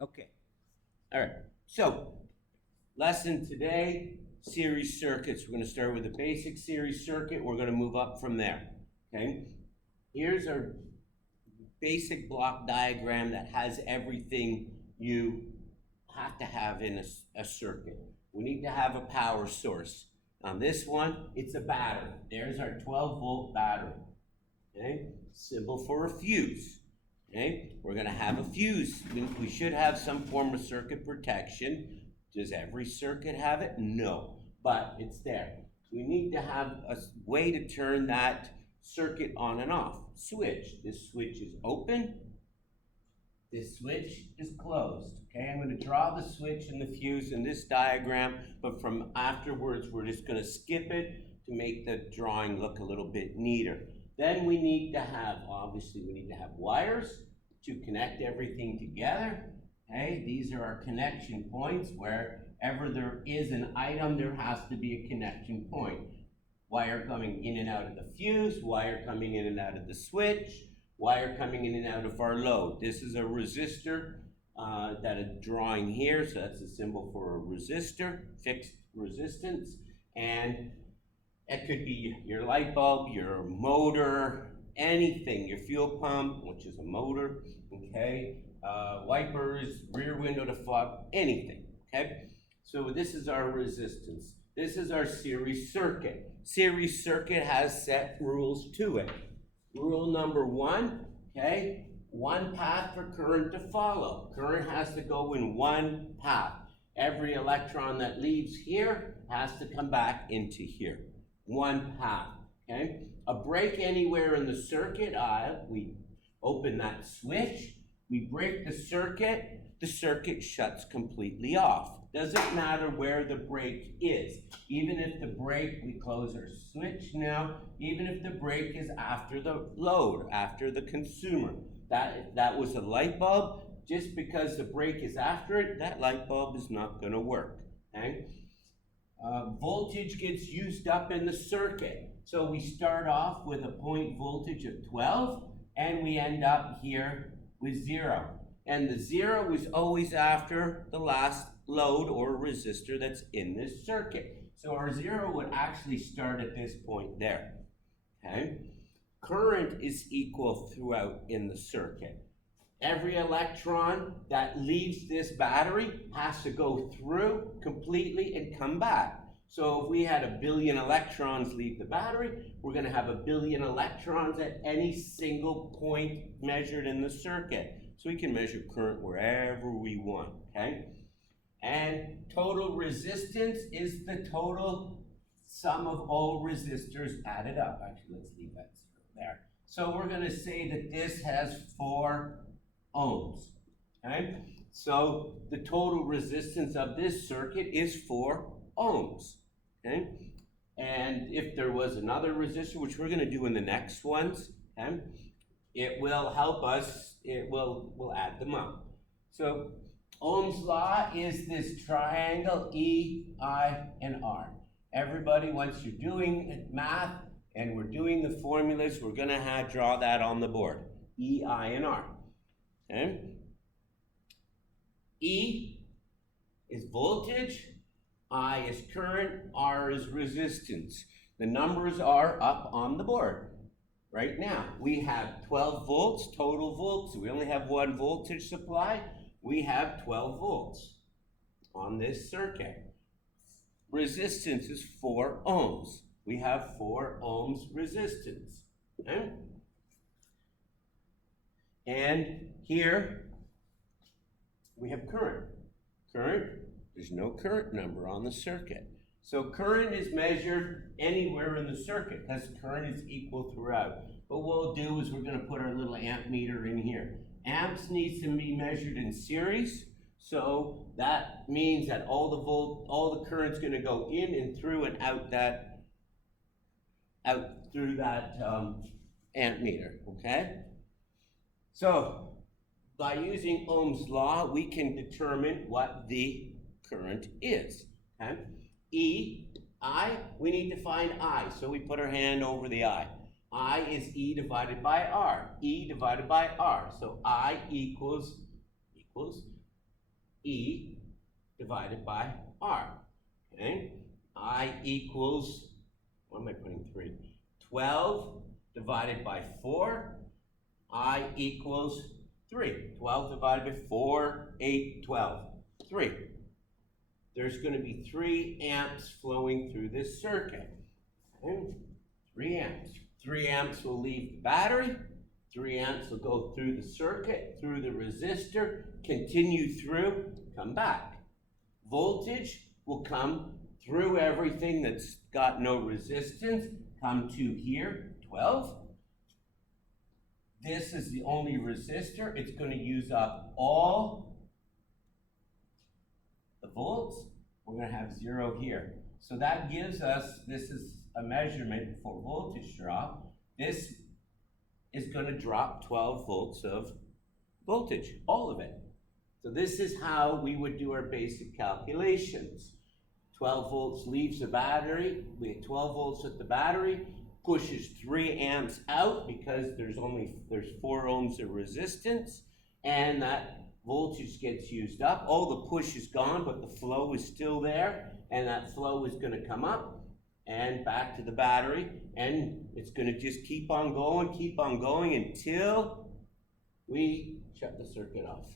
Okay. All right. So, lesson today, series circuits. We're going to start with the basic series circuit. We're going to move up from there. Okay. Here's our basic block diagram that has everything you have to have in a circuit. We need to have a power source. On this one, it's a battery. There's our 12-volt battery. Okay, symbol for a fuse. Okay, we're going to have a fuse. We should have some form of circuit protection. Does every circuit have it? No, but it's there. We need to have a way to turn that circuit on and off. Switch. This switch is open. This switch is closed. Okay, I'm going to draw the switch and the fuse in this diagram, but from afterwards, we're just going to skip it to make the drawing look a little bit neater. Then we need to have, obviously, we need to have wires to connect everything together. Okay, these are our connection points. Wherever there is an item, there has to be a connection point. Wire coming in and out of the fuse, wire coming in and out of the switch, wire coming in and out of our load. This is a resistor that is drawing here, so that's a symbol for a resistor, fixed resistance. And it could be your light bulb, your motor, anything, your fuel pump, which is a motor, okay, wipers, rear window to fog, anything, okay? So this is our resistance. This is our series circuit. Series circuit has set rules to it. Rule number one, okay, one path for current to follow. Current has to go in one path. Every electron that leaves here has to come back into here. One path, okay? A break anywhere in the circuit, we open that switch, we break the circuit shuts completely off. Doesn't matter where the break is. Even if the break, we close our switch now, even if the break is after the load, after the consumer. That was a light bulb, just because the break is after it, that light bulb is not gonna work, okay? Voltage gets used up in the circuit. So we start off with a point voltage of 12, and we end up here with 0. And the 0 is always after the last load or resistor that's in this circuit. So our 0 would actually start at this point there. Okay? Current is equal throughout in the circuit. Every electron that leaves this battery has to go through completely and come back. So if we had 1 billion electrons leave the battery, we're going to have 1 billion electrons at any single point measured in the circuit. So we can measure current wherever we want, okay? And total resistance is the total sum of all resistors added up. Actually, let's leave that 0 there. So we're going to say that this has 4 ohms, okay? So the total resistance of this circuit is 4 ohms, okay? And if there was another resistor, which we're going to do in the next ones, okay, it will help us, we'll add them up. So Ohm's law is this triangle E, I, and R. Everybody, once you're doing math and we're doing the formulas, we're going to draw that on the board. E, I, and R. Okay? E is voltage, I is current, R is resistance. The numbers are up on the board right now. We have 12 volts, total volts. We only have one voltage supply. We have 12 volts on this circuit. Resistance is 4 ohms. We have 4 ohms resistance. Okay? And here we have current. Current, there's no current number on the circuit. So current is measured anywhere in the circuit because current is equal throughout. But what we'll do is we're going to put our little amp meter in here. Amps needs to be measured in series. So that means that all the current's going to go in and through and out through that amp meter, okay? So by using Ohm's law, we can determine what the current is, okay? E, I, we need to find I, so we put our hand over the I. I is E divided by R, E divided by R. So I equals E divided by R, okay? I equals, what am I putting 3? 12 divided by 4, I equals 3. 12 divided by 4, 8, 12, 3. There's going to be 3 amps flowing through this circuit. Okay? 3 amps. 3 amps will leave the battery. 3 amps will go through the circuit, through the resistor, continue through, come back. Voltage will come through everything that's got no resistance, come to here, 12. This is the only resistor. It's going to use up all the volts. We're going to have 0 here. So that gives us, this is a measurement for voltage drop. This is going to drop 12 volts of voltage, all of it. So this is how we would do our basic calculations. 12 volts leaves the battery. We have 12 volts at the battery, pushes 3 amps out because there's 4 ohms of resistance, and that voltage gets used up. All the push is gone, but the flow is still there, and that flow is going to come up and back to the battery, and it's going to just keep on going until we shut the circuit off.